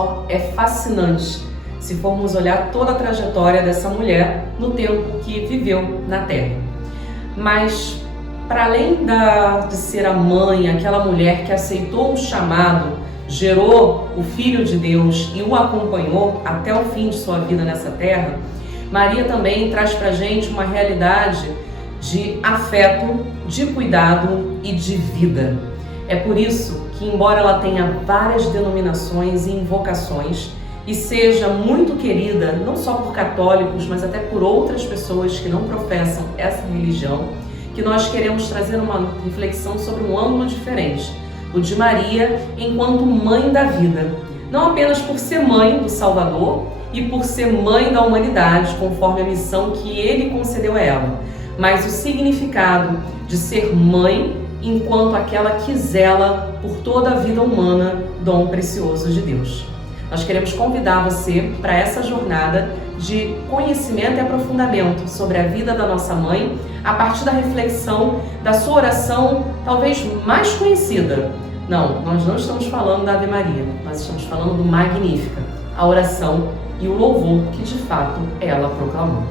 só é fascinante se formos olhar toda a trajetória dessa mulher no tempo que viveu na Terra. Mas, para além de ser a mãe, aquela mulher que aceitou o chamado, gerou o Filho de Deus e o acompanhou até o fim de sua vida nessa terra, Maria também traz para a gente uma realidade de afeto, de cuidado e de vida. É por isso que, embora ela tenha várias denominações e invocações e seja muito querida não só por católicos, mas até por outras pessoas que não professam essa religião, que nós queremos trazer uma reflexão sobre um ângulo diferente, o de Maria enquanto mãe da vida, não apenas por ser mãe do Salvador e por ser mãe da humanidade, conforme a missão que ele concedeu a ela, mas o significado de ser mãe enquanto aquela que zela por toda a vida humana, dom precioso de Deus. Nós queremos convidar você para essa jornada de conhecimento e aprofundamento sobre a vida da nossa mãe, a partir da reflexão da sua oração talvez mais conhecida. Não, nós não estamos falando da Ave Maria, nós estamos falando do Magnífica, a oração e o louvor que de fato ela proclamou.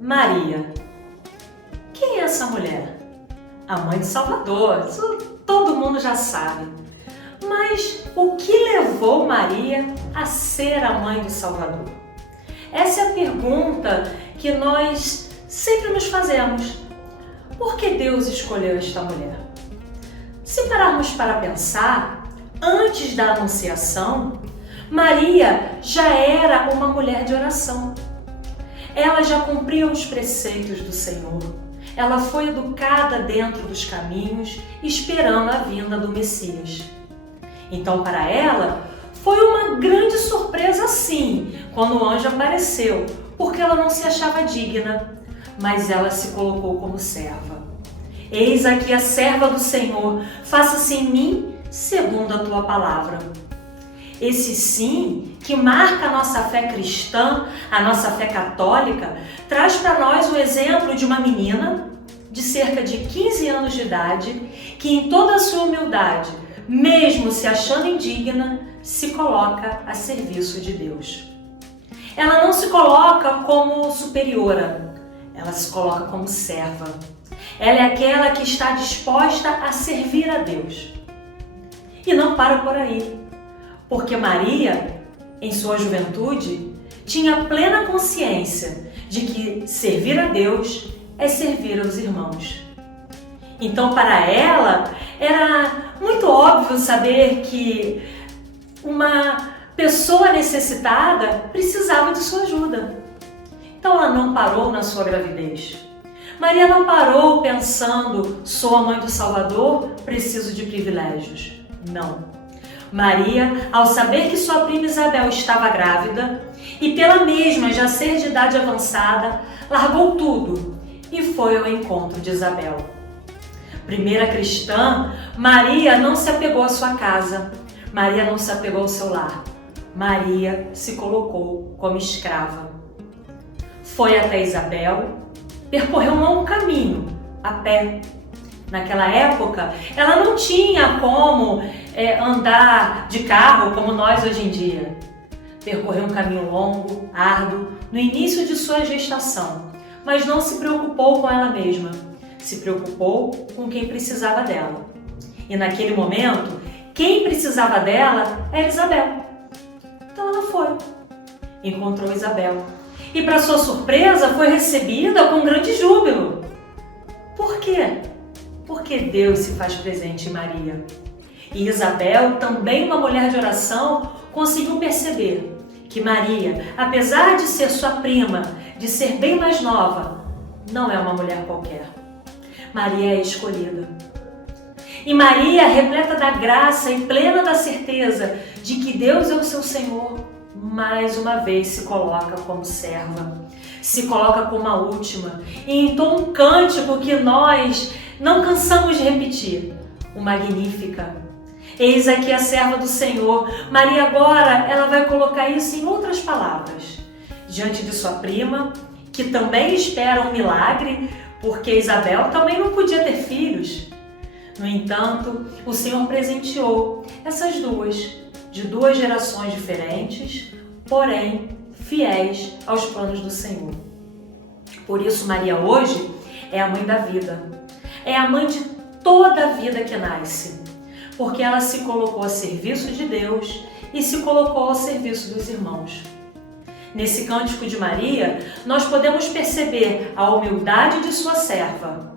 Maria. Quem é essa mulher? A mãe do Salvador, isso todo mundo já sabe. Mas o que levou Maria a ser a mãe do Salvador? Essa é a pergunta que nós sempre nos fazemos. Por que Deus escolheu esta mulher? Se pararmos para pensar, antes da Anunciação, Maria já era uma mulher de oração. Ela já cumpria os preceitos do Senhor. Ela foi educada dentro dos caminhos, esperando a vinda do Messias. Então, para ela, foi uma grande surpresa sim, quando o anjo apareceu, porque ela não se achava digna, mas ela se colocou como serva. Eis aqui a serva do Senhor, faça-se em mim segundo a tua palavra. Esse sim, que marca a nossa fé cristã, a nossa fé católica, traz para nós o exemplo de uma menina de cerca de 15 anos de idade, que em toda a sua humildade, mesmo se achando indigna, se coloca a serviço de Deus. Ela não se coloca como superiora, ela se coloca como serva. Ela é aquela que está disposta a servir a Deus. E não para por aí, porque Maria, em sua juventude, tinha plena consciência de que servir a Deus é servir aos irmãos. Então, para ela, era muito óbvio saber que uma pessoa necessitada precisava de sua ajuda. Então, ela não parou na sua gravidez. Maria não parou pensando, sou a mãe do Salvador, preciso de privilégios. Não. Maria, ao saber que sua prima Isabel estava grávida e pela mesma já ser de idade avançada, largou tudo e foi ao encontro de Isabel. Primeira cristã, Maria não se apegou à sua casa, Maria não se apegou ao seu lar, Maria se colocou como escrava. Foi até Isabel, percorreu um longo caminho, a pé. Naquela época, ela não tinha como andar de carro como nós hoje em dia. Percorreu um caminho longo, árduo, no início de sua gestação, mas não se preocupou com ela mesma. Se preocupou com quem precisava dela. E naquele momento, quem precisava dela era Isabel. Então ela foi, encontrou Isabel. E para sua surpresa, foi recebida com grande júbilo. Por quê? Porque Deus se faz presente em Maria. E Isabel, também uma mulher de oração, conseguiu perceber que Maria, apesar de ser sua prima, de ser bem mais nova, não é uma mulher qualquer. Maria é escolhida. E Maria, repleta da graça e plena da certeza de que Deus é o seu Senhor, mais uma vez se coloca como serva, se coloca como a última e entoa um cântico que nós não cansamos de repetir, o Magnífica. Eis aqui a serva do Senhor. Maria agora ela vai colocar isso em outras palavras, diante de sua prima, que também espera um milagre, porque Isabel também não podia ter filhos. No entanto, o Senhor presenteou essas duas de duas gerações diferentes, porém fiéis aos planos do Senhor. Por isso, Maria hoje é a mãe da vida, é a mãe de toda a vida que nasce, porque ela se colocou a serviço de Deus e se colocou ao serviço dos irmãos. Nesse cântico de Maria, nós podemos perceber a humildade de sua serva,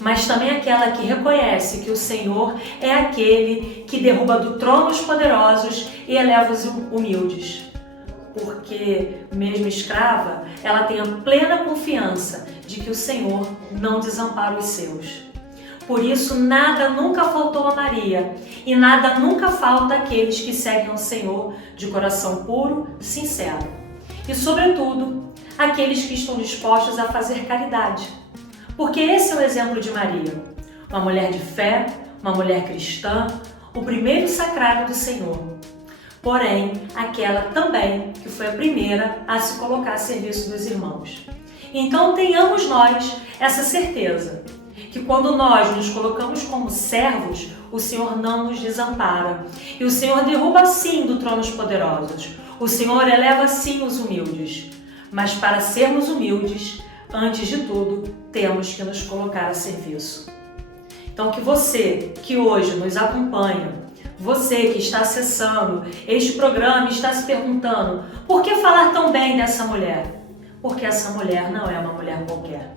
mas também aquela que reconhece que o Senhor é aquele que derruba do trono os poderosos e eleva os humildes. Porque, mesmo escrava, ela tem a plena confiança de que o Senhor não desampara os seus. Por isso, nada nunca faltou a Maria e nada nunca falta àqueles que seguem ao Senhor de coração puro, sincero. E, sobretudo, aqueles que estão dispostos a fazer caridade. Porque esse é o exemplo de Maria, uma mulher de fé, uma mulher cristã, o primeiro sacrário do Senhor. Porém, aquela também que foi a primeira a se colocar a serviço dos irmãos. Então, tenhamos nós essa certeza, que quando nós nos colocamos como servos, o Senhor não nos desampara. E o Senhor derruba sim do trono os poderosos. O Senhor eleva sim os humildes. Mas para sermos humildes, antes de tudo, temos que nos colocar a serviço. Então, que você que hoje nos acompanha, você que está acessando este programa e está se perguntando por que falar tão bem dessa mulher? Porque essa mulher não é uma mulher qualquer.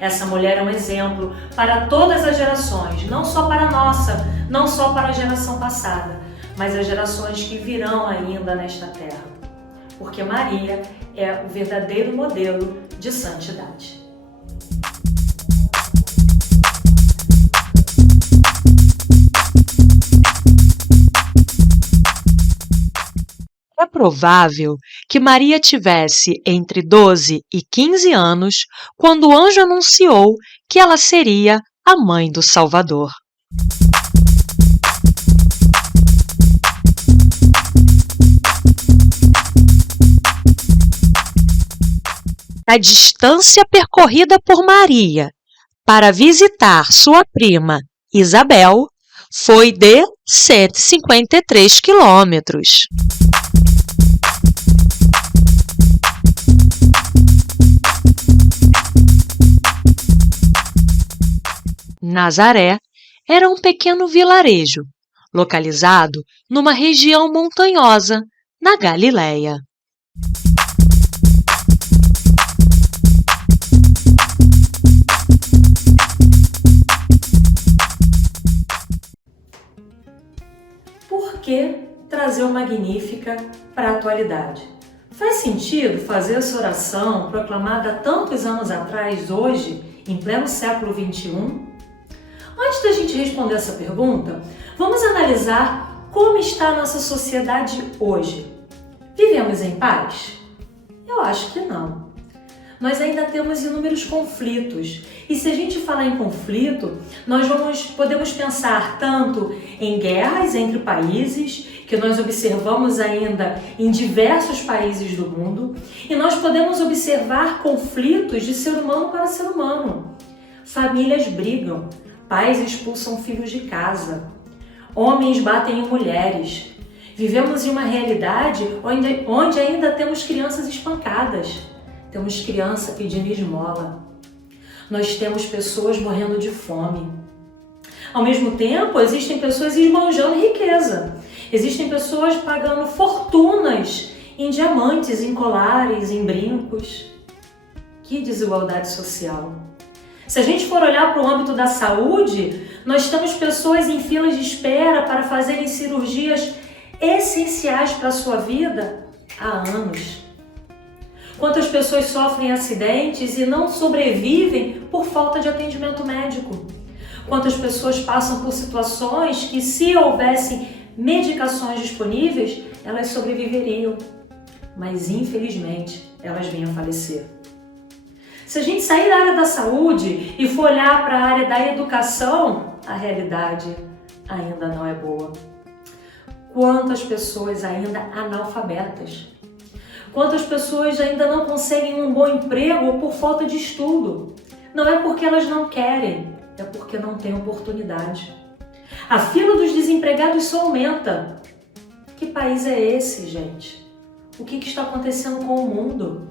Essa mulher é um exemplo para todas as gerações, não só para a nossa, não só para a geração passada, mas as gerações que virão ainda nesta terra. Porque Maria é o verdadeiro modelo de santidade. É provável que Maria tivesse entre 12 e 15 anos quando o anjo anunciou que ela seria a mãe do Salvador. A distância percorrida por Maria para visitar sua prima Isabel foi de 153 quilômetros. Nazaré era um pequeno vilarejo, localizado numa região montanhosa, na Galileia. Por que trazer o Magnífica para a atualidade? Faz sentido fazer essa oração proclamada há tantos anos atrás, hoje, em pleno século XXI? Antes da gente responder essa pergunta, vamos analisar como está a nossa sociedade hoje. Vivemos em paz? Eu acho que não. Nós ainda temos inúmeros conflitos. E se a gente falar em conflito, nós podemos pensar tanto em guerras entre países, que nós observamos ainda em diversos países do mundo, e nós podemos observar conflitos de ser humano para ser humano. Famílias brigam, pais expulsam filhos de casa, homens batem em mulheres. Vivemos em uma realidade onde ainda temos crianças espancadas, temos criança pedindo esmola, nós temos pessoas morrendo de fome. Ao mesmo tempo, existem pessoas esbanjando riqueza, existem pessoas pagando fortunas em diamantes, em colares, em brincos. Que desigualdade social! Se a gente for olhar para o âmbito da saúde, nós temos pessoas em filas de espera para fazerem cirurgias essenciais para a sua vida há anos. Quantas pessoas sofrem acidentes e não sobrevivem por falta de atendimento médico? Quantas pessoas passam por situações que, se houvessem medicações disponíveis, elas sobreviveriam, mas infelizmente elas vêm a falecer. Se a gente sair da área da saúde e for olhar para a área da educação, a realidade ainda não é boa. Quantas pessoas ainda analfabetas? Quantas pessoas ainda não conseguem um bom emprego por falta de estudo? Não é porque elas não querem, é porque não têm oportunidade. A fila dos desempregados só aumenta. Que país é esse, gente? O que está acontecendo com o mundo?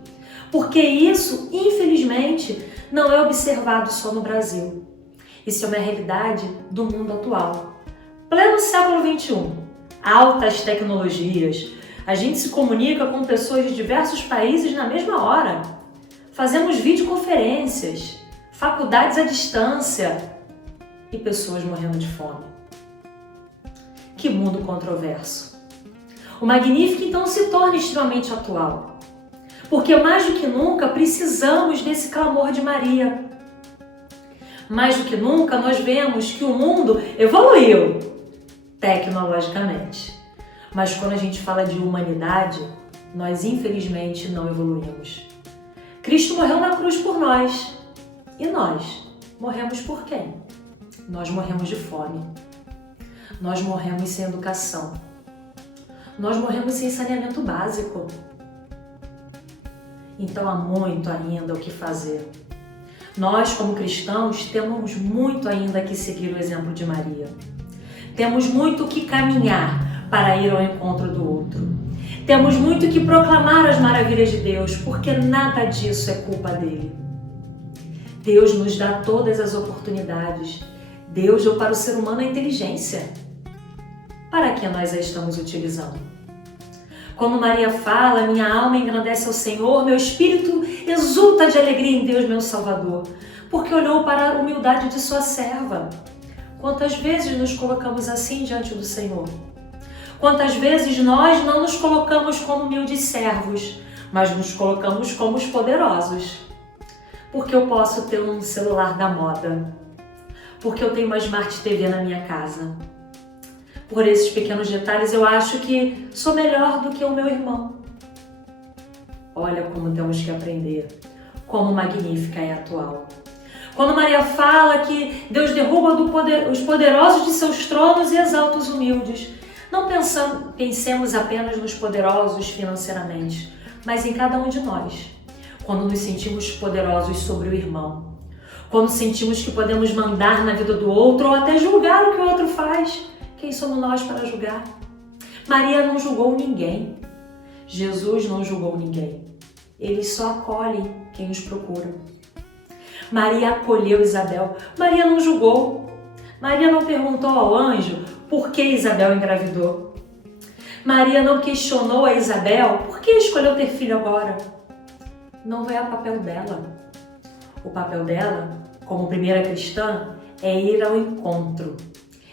Porque isso, infelizmente, não é observado só no Brasil. Isso é uma realidade do mundo atual. Pleno século XXI, altas tecnologias, a gente se comunica com pessoas de diversos países na mesma hora. Fazemos videoconferências, faculdades à distância e pessoas morrendo de fome. Que mundo controverso. O Magnífico então se torna extremamente atual, porque mais do que nunca precisamos desse clamor de Maria. Mais do que nunca nós vemos que o mundo evoluiu tecnologicamente, mas quando a gente fala de humanidade, nós infelizmente não evoluímos. Cristo morreu na cruz por nós, e nós morremos por quem? Nós morremos de fome, nós morremos sem educação, nós morremos sem saneamento básico. Então há muito ainda o que fazer. Nós, como cristãos, temos muito ainda que seguir o exemplo de Maria. Temos muito que caminhar para ir ao encontro do outro. Temos muito que proclamar as maravilhas de Deus, porque nada disso é culpa dele. Deus nos dá todas as oportunidades. Deus deu para o ser humano a inteligência. Para que nós a estamos utilizando? Quando Maria fala, minha alma engrandece ao Senhor, meu espírito exulta de alegria em Deus, meu Salvador, porque olhou para a humildade de sua serva. Quantas vezes nos colocamos assim diante do Senhor? Quantas vezes nós não nos colocamos como humildes servos, mas nos colocamos como os poderosos? Porque eu posso ter um celular da moda, porque eu tenho uma Smart TV na minha casa. Por esses pequenos detalhes eu acho que sou melhor do que o meu irmão. Olha como temos que aprender, como Magnífica é atual. Quando Maria fala que Deus derruba os poderosos de seus tronos e exalta os humildes, não pensemos apenas nos poderosos financeiramente, mas em cada um de nós. Quando nos sentimos poderosos sobre o irmão, quando sentimos que podemos mandar na vida do outro ou até julgar o que o outro faz, quem somos nós para julgar? Maria não julgou ninguém. Jesus não julgou ninguém. Eles só acolhem quem os procura. Maria acolheu Isabel. Maria não julgou. Maria não perguntou ao anjo por que Isabel engravidou. Maria não questionou a Isabel por que escolheu ter filho agora. Não é o papel dela. O papel dela, como primeira cristã, é ir ao encontro.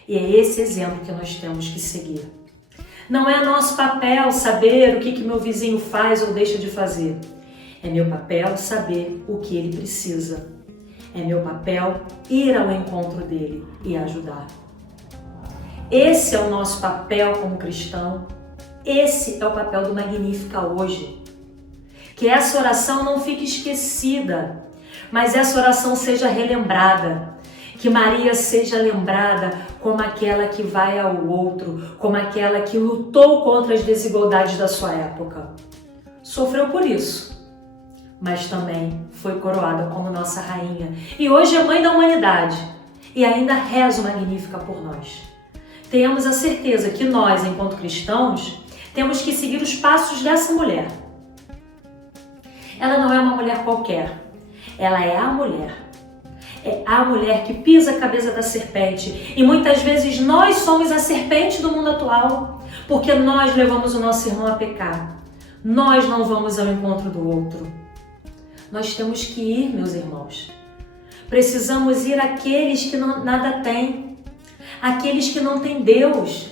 E é esse exemplo que nós temos que seguir. Não é nosso papel saber o que meu vizinho faz ou deixa de fazer. É meu papel saber o que ele precisa. É meu papel ir ao encontro dele e ajudar. Esse é o nosso papel como cristão. Esse é o papel do Magnífica hoje. Que essa oração não fique esquecida, mas essa oração seja relembrada. Que Maria seja lembrada como aquela que vai ao outro, como aquela que lutou contra as desigualdades da sua época. Sofreu por isso, mas também foi coroada como nossa rainha. E hoje é mãe da humanidade e ainda reza o Magnífica por nós. Tenhamos a certeza que nós, enquanto cristãos, temos que seguir os passos dessa mulher. Ela não é uma mulher qualquer, ela é a mulher. É a mulher que pisa a cabeça da serpente. E muitas vezes nós somos a serpente do mundo atual, porque nós levamos o nosso irmão a pecar. Nós não vamos ao encontro do outro. Nós temos que ir, meus irmãos. Precisamos ir àqueles que nada têm, àqueles que não têm Deus.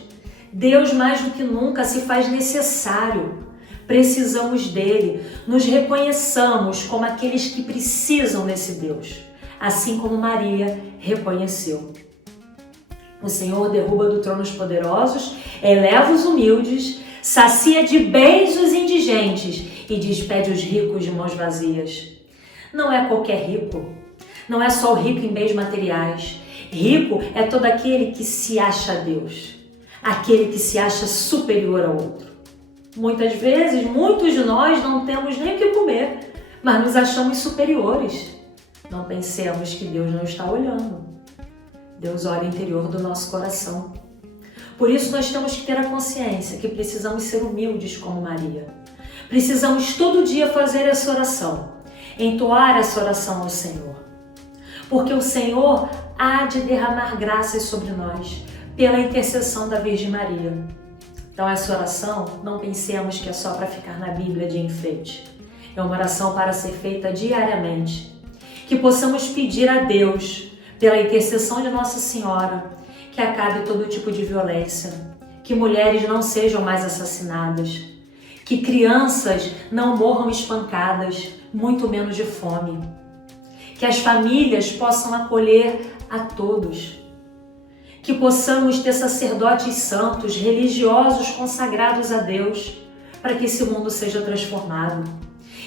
Deus mais do que nunca se faz necessário. Precisamos dele. Nos reconheçamos como aqueles que precisam desse Deus. Assim como Maria reconheceu. O Senhor derruba do trono os poderosos, eleva os humildes, sacia de bens os indigentes e despede os ricos de mãos vazias. Não é qualquer rico, não é só o rico em bens materiais. Rico é todo aquele que se acha Deus, aquele que se acha superior ao outro. Muitas vezes, muitos de nós não temos nem o que comer, mas nos achamos superiores. Não pensemos que Deus não está olhando. Deus olha o interior do nosso coração. Por isso nós temos que ter a consciência que precisamos ser humildes como Maria. Precisamos todo dia fazer essa oração, entoar essa oração ao Senhor. Porque o Senhor há de derramar graças sobre nós pela intercessão da Virgem Maria. Então essa oração, não pensemos que é só para ficar na Bíblia de enfeite. É uma oração para ser feita diariamente. Que possamos pedir a Deus, pela intercessão de Nossa Senhora, que acabe todo tipo de violência, que mulheres não sejam mais assassinadas, que crianças não morram espancadas, muito menos de fome, que as famílias possam acolher a todos, que possamos ter sacerdotes santos, religiosos consagrados a Deus, para que esse mundo seja transformado.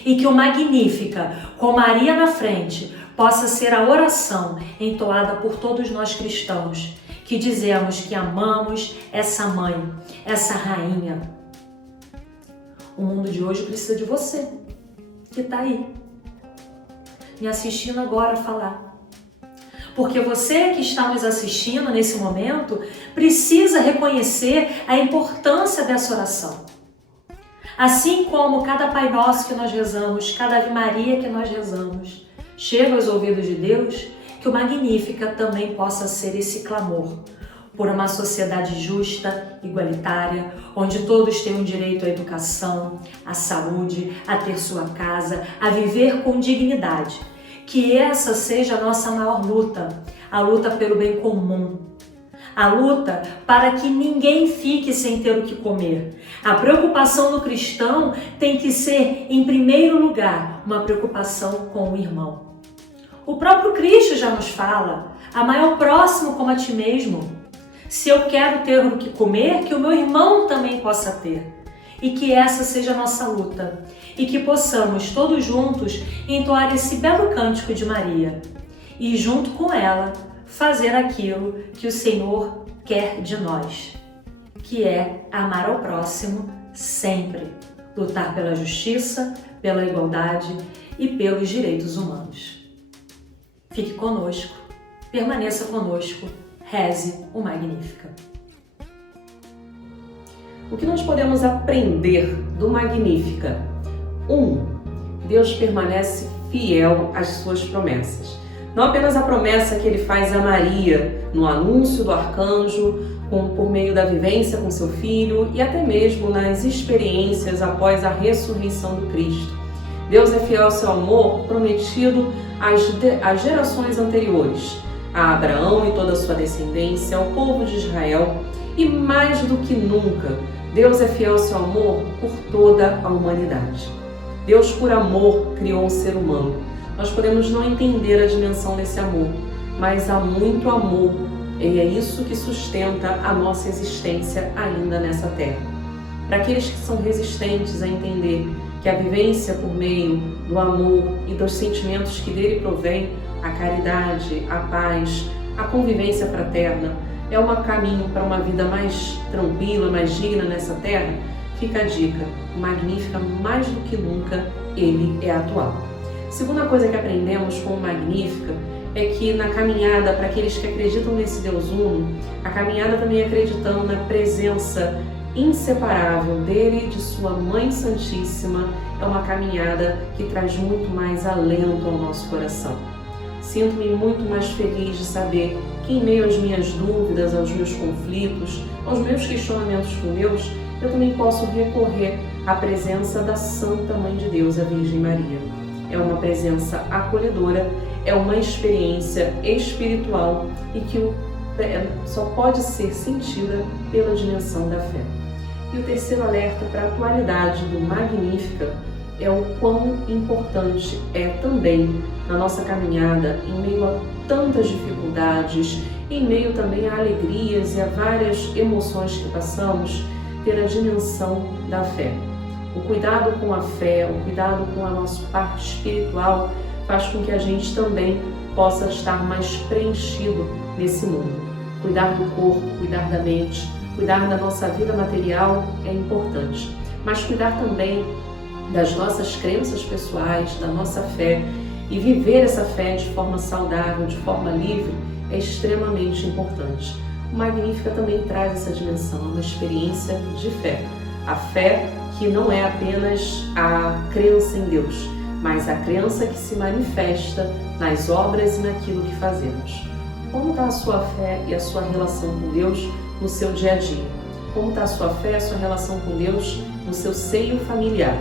E que o Magnífica, com Maria na frente, possa ser a oração entoada por todos nós cristãos, que dizemos que amamos essa mãe, essa rainha. O mundo de hoje precisa de você, que está aí, me assistindo agora falar. Porque você que está nos assistindo nesse momento precisa reconhecer a importância dessa oração. Assim como cada Pai Nosso que nós rezamos, cada Ave Maria que nós rezamos, chega aos ouvidos de Deus, que o Magnífica também possa ser esse clamor por uma sociedade justa, igualitária, onde todos tenham direito à educação, à saúde, a ter sua casa, a viver com dignidade. Que essa seja a nossa maior luta, a luta pelo bem comum, a luta para que ninguém fique sem ter o que comer. A preocupação do cristão tem que ser, em primeiro lugar, uma preocupação com o irmão. O próprio Cristo já nos fala, amai ao próximo como a ti mesmo. Se eu quero ter o que comer, que o meu irmão também possa ter. E que essa seja a nossa luta. E que possamos, todos juntos, entoar esse belo cântico de Maria. E, junto com ela, fazer aquilo que o Senhor quer de nós. Que é amar ao próximo sempre. Lutar pela justiça, pela igualdade e pelos direitos humanos. Fique conosco, permaneça conosco, reze o Magnífica. O que nós podemos aprender do Magnífica? 1. Deus permanece fiel às suas promessas. Não apenas a promessa que ele faz a Maria no anúncio do arcanjo, por meio da vivência com seu filho e até mesmo nas experiências após a ressurreição do Cristo. Deus é fiel ao seu amor prometido às gerações anteriores, a Abraão e toda a sua descendência, ao povo de Israel, e mais do que nunca, Deus é fiel ao seu amor por toda a humanidade. Deus, por amor, criou o ser humano. Nós podemos não entender a dimensão desse amor, mas há muito amor e é isso que sustenta a nossa existência ainda nessa terra. Para aqueles que são resistentes a entender que a vivência por meio do amor e dos sentimentos que dele provém, a caridade, a paz, a convivência fraterna, é um caminho para uma vida mais tranquila, mais digna nessa terra, fica a dica, o Magnífica, mais do que nunca, ele é atual. Segunda coisa que aprendemos com o Magnífica é que na caminhada, para aqueles que acreditam nesse Deus Uno, a caminhada também acreditando na presença inseparável dele e de sua Mãe Santíssima, é uma caminhada que traz muito mais alento ao nosso coração. Sinto-me muito mais feliz de saber que em meio às minhas dúvidas, aos meus conflitos, aos meus questionamentos com Deus, eu também posso recorrer à presença da Santa Mãe de Deus, a Virgem Maria. É uma presença acolhedora, é uma experiência espiritual e que só pode ser sentida pela dimensão da fé. E o terceiro alerta para a atualidade do Magnífica é o quão importante é também na nossa caminhada, em meio a tantas dificuldades, em meio também a alegrias e a várias emoções que passamos, ter a dimensão da fé. O cuidado com a fé, o cuidado com a nossa parte espiritual faz com que a gente também possa estar mais preenchido nesse mundo. Cuidar do corpo, cuidar da mente, cuidar da nossa vida material é importante, mas cuidar também das nossas crenças pessoais, da nossa fé e viver essa fé de forma saudável, de forma livre, é extremamente importante. o Magnífica também traz essa dimensão, uma experiência de fé. A fé que não é apenas a crença em Deus, mas a crença que se manifesta nas obras e naquilo que fazemos. Como está a sua fé e a sua relação com Deus no seu dia a dia? Como está a sua fé e a sua relação com Deus no seu seio familiar?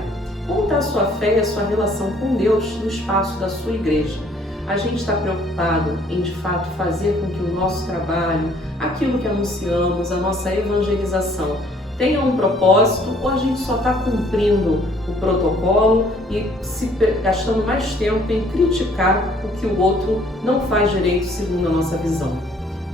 Como está a sua fé e a sua relação com Deus no espaço da sua igreja? A gente está preocupado em, de fato, fazer com que o nosso trabalho, aquilo que anunciamos, a nossa evangelização, tenha um propósito, ou a gente só está cumprindo o protocolo e gastando mais tempo em criticar o que o outro não faz direito segundo a nossa visão?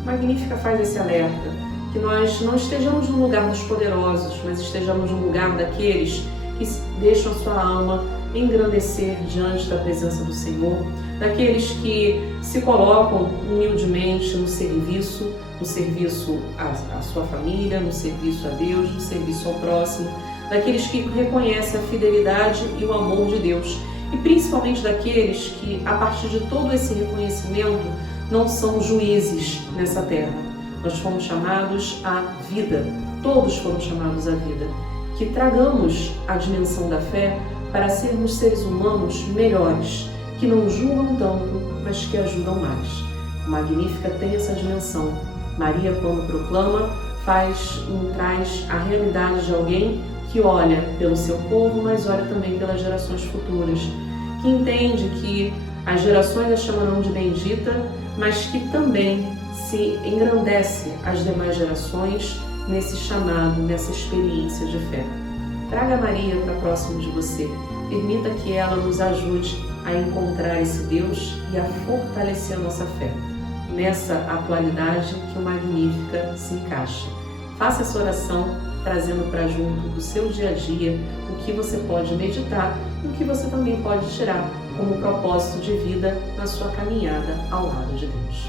Magnífica faz esse alerta, que nós não estejamos no lugar dos poderosos, mas estejamos no lugar daqueles que deixam a sua alma engrandecer diante da presença do Senhor, daqueles que se colocam humildemente no serviço à sua família, no serviço a Deus, no serviço ao próximo, daqueles que reconhecem a fidelidade e o amor de Deus, e principalmente daqueles que, a partir de todo esse reconhecimento, não são juízes nessa terra. Nós fomos chamados à vida, todos foram chamados à vida, que tragamos a dimensão da fé para sermos seres humanos melhores, que não julgam tanto, mas que ajudam mais. A Magnífica tem essa dimensão. Maria, quando proclama, traz a realidade de alguém que olha pelo seu povo, mas olha também pelas gerações futuras, que entende que as gerações a chamarão de bendita, mas que também se engrandece as demais gerações nesse chamado, nessa experiência de fé. Traga Maria para próximo de você. Permita que ela nos ajude a encontrar esse Deus e a fortalecer a nossa fé. Nessa atualidade que o Magnífica se encaixa. Faça essa oração trazendo para junto do seu dia a dia o que você pode meditar e o que você também pode tirar como propósito de vida na sua caminhada ao lado de Deus.